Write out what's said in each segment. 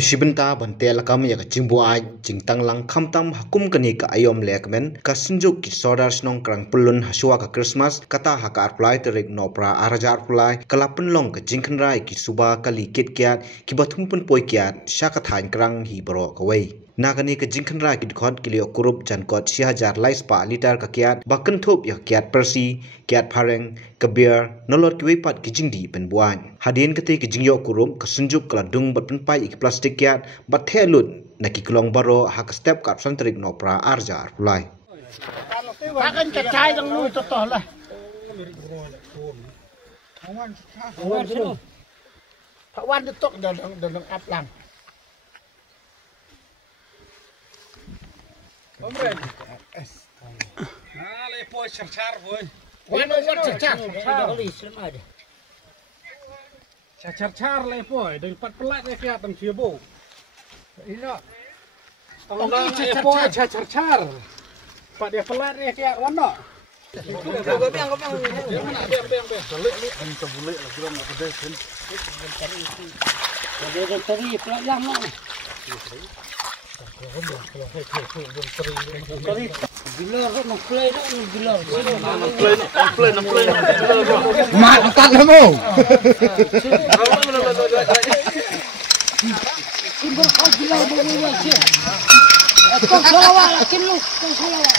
shibenta bantel kam ya jingbo ai jingtang lang khamtam hakum kani ka ayom lekmen ka sinjuk ki sodar snong krang pulun haswa ka Christmas kata haka apply terik nopra arajar apply kalapun long ka jingkhnrai ki suba kali kit kyat ki bathum pun poi kyat shaka thain krang hi bro ka wei nagani ka jingkhnrai ki khot kilio kurup jankot 6000 lais pa liter ka kyat bakan thop ya kyat persi kyat phareng ka beer nolot ki weipat ki jingdi pen buan hadin kate ki jingyo kurum ka sunjuk kala dung bat pen pai ki plastic kyat bat thelut na ki klong baro ha ka step kat santrik no pra arja arpulai akan cacai dang lu totoh lah Pak Wan tutok dalam aplang Omren. Ah, lepo cercar boy. Bueno, cercar. Cercar lepo, dengan 4 pelat dia kiat tam cibo. Ino. Tolong lepo cercar. Pak dia pelat dia kiat warna. Biang. Balik ni anta boleh lah kira nak pedas kan. Ada teri pelat yang mana? Bila kau nak play nak bila. Play. Mat angkat kamu. Simbol kau bila boleh sih. Kau salawat lakin lu, kau salawat.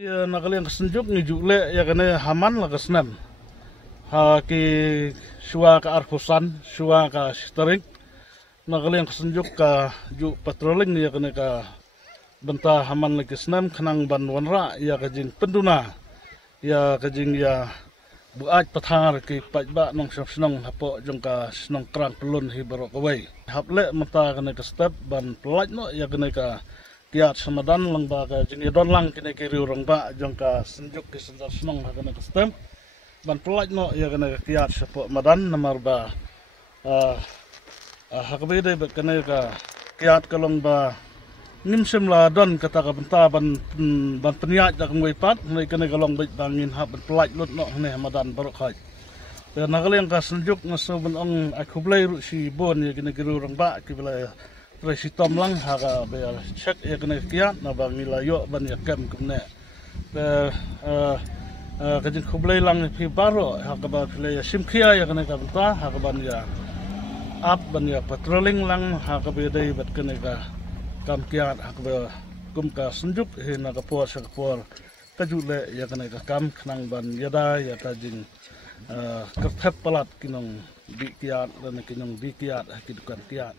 Ya nak kalian kesenjuk ni juga ya kena haman lah kesenam. Ha ki shua ka arfusan, shua ka stering. Nak kalian kesenjuk ka ju patrolling ya kena ka benta haman lagi senam kenang ban wanra ya kajing penduna. Ya kajing ya buat pathar ki pajba nong senong hapo jong ka senong krang pelun hi barok away. Haple mata kena ka step ban pelaj no ya kena ka kiat samadan lang ba ka jing don lang kena ki riurang ba jong ka senjuk ki senong kena ka step. Ban pelaj no ya kena kiat sapo madan nomor ba hakbede kena ka kiat kalong ba nimsim la don kata ka benta ban peniat dak ngoipat nei kena kalong bit bangin ha ban pelaj lut no ne madan barok khai pe nagaleng ka senjuk ngaso ban ong akublai ru si bon ya kena giru rang ba ki bela resi tom lang ha ka be check ya kena kiat na bangila yo ban ya kem kumne pe kajin kublai lang pi baro hakaba play simkia ya kana kabta hakaban ya up ban ya patrolling lang hakabe dai bat kana ka kamkiat hakaba kumka sunjuk hina ka por sa por kajule ya kana ka kam khnang ban yada ya kajin kerthep palat kinong bikiat dan kinong bikiat hakidukan kiat